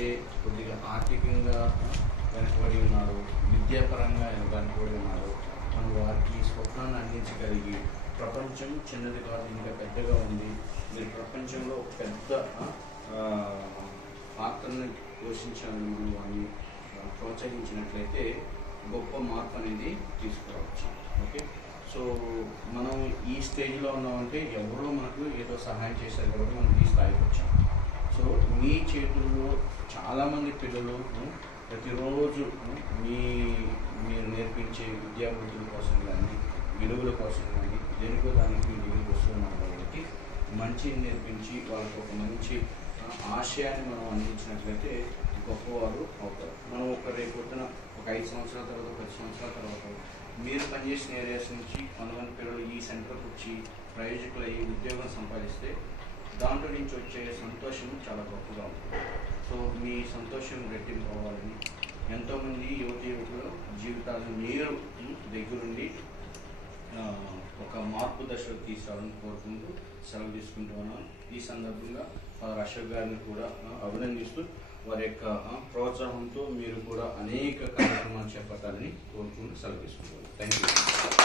ఎవరైతే కొద్దిగా ఆర్థికంగా వెనకబడి ఉన్నారో, విద్యాపరంగా వెనకబడి ఉన్నారో, మనం వారికి స్వప్నాన్ని అందించగలిగి ప్రపంచం చిన్నది కాదు, ఇంకా పెద్దగా ఉంది, మీరు ప్రపంచంలో ఒక పెద్ద పాత్రను పోషించాలని మనం వారిని ప్రోత్సహించినట్లయితే గొప్ప మార్పు అనేది తీసుకురావచ్చు. ఓకే, సో మనం ఈ స్టేజ్లో ఉన్నామంటే ఎవరో మనకు ఏదో సహాయం చేశారు కాబట్టి మనం ఈ స్థాయికి వచ్చాం. సో మీ చేతుల్లో చాలామంది పిల్లలు ప్రతిరోజు మీరు నేర్పించే విద్యాబుద్ధుల కోసం కానీ, విలువల కోసం కానీ, దేనికో దానికి మీ దగ్గరికి వస్తున్నారు కాబట్టి మంచిని నేర్పించి వాళ్ళకి ఒక మంచి ఆశయాన్ని మనం అందించినట్లయితే గొప్పవారు అవుతారు. మనం రేపు పొద్దున ఒక 5 సంవత్సరాల తర్వాత, 10 సంవత్సరాల తర్వాత మీరు పనిచేసిన ఏరియాస్ నుంచి కొంతమంది పిల్లలు ఈ సెంటర్కి వచ్చి ప్రయోజకులు అయ్యి ఉద్యోగం సంపాదిస్తే దాంట్లో నుంచి వచ్చే సంతోషం చాలా గొప్పగా ఉంటుంది. సో మీ సంతోషం రెట్టింపు అవ్వాలని ఎంతోమంది యువకుల జీవితాలను మీరు దగ్గరుండి ఒక మార్పు దశలో తీసుకురావాలని కోరుకుంటూ సెలవు తీసుకుంటూ ఉన్నాను. ఈ సందర్భంగా ఫాదర్ అశోక్ గారిని కూడా అభినందిస్తూ వారి యొక్క ప్రోత్సాహంతో మీరు కూడా అనేక కార్యక్రమాలు చేపట్టాలని కోరుకుంటూ సెలవు తీసుకుంటున్నాను. Thank you.